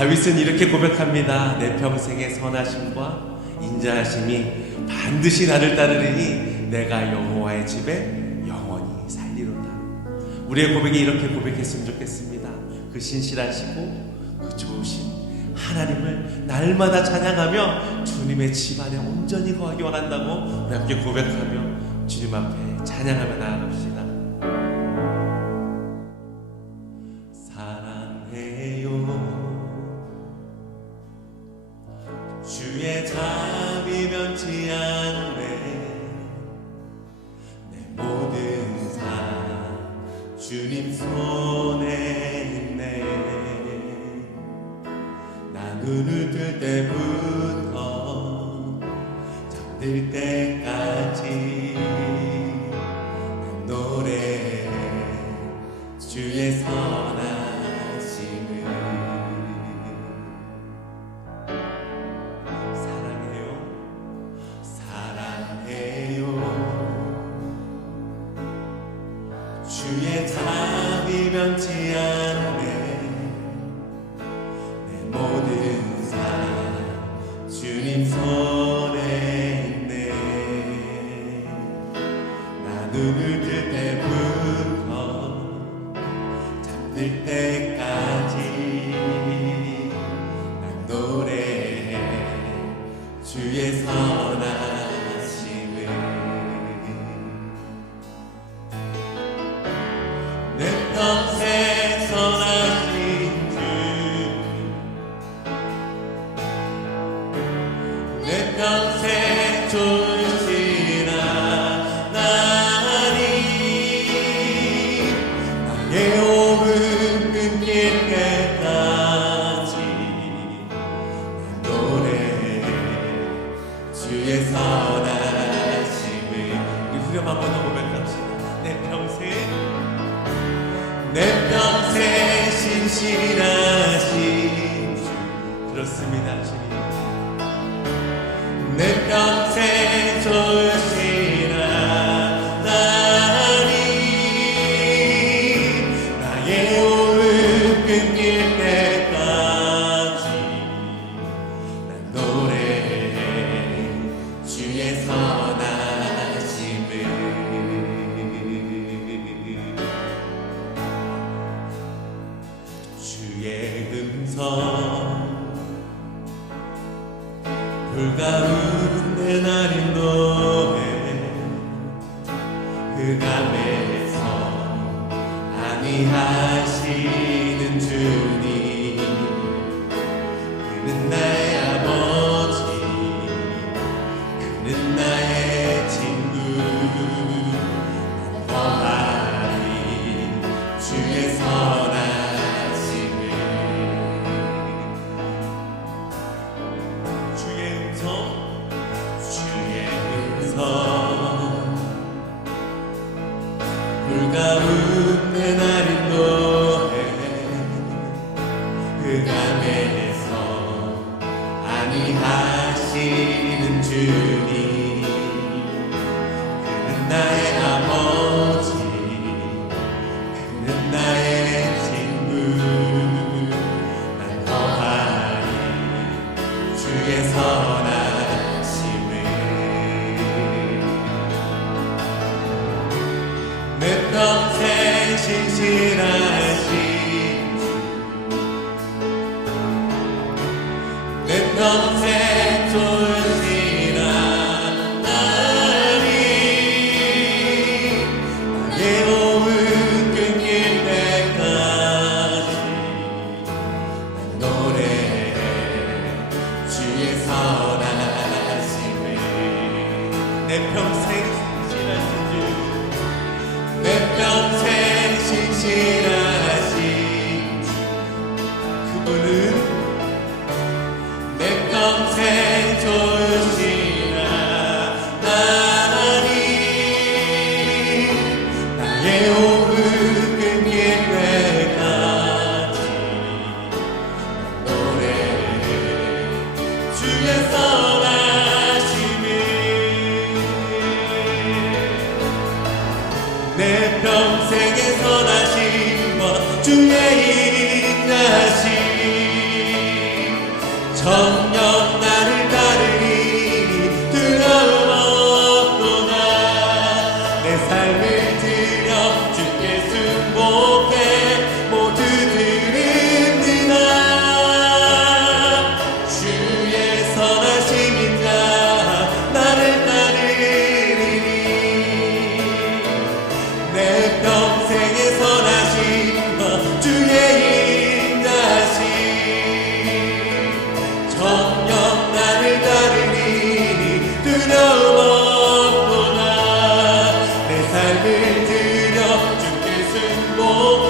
다윗은 이렇게 고백합니다. 내 평생의 선하심과 인자하심이 반드시 나를 따르리니 내가 여호와의 집에 영원히 살리로다. 우리의 고백이 이렇게 고백했으면 좋겠습니다. 그 신실하시고 그 좋으신 하나님을 날마다 찬양하며 주님의 집안에 온전히 거하기 원한다고 함께 고백하며 주님 앞에 찬양하며 나아갑시다. 눈을 뜰 때부터 잠들 때까지 신실하신 주. 그렇습니다 주님 끊길 때까지 난 노래해 주의 선하심을. 주의 음성 불가운데 날인 노래. 흑암에서 안위하시 Amen. hope.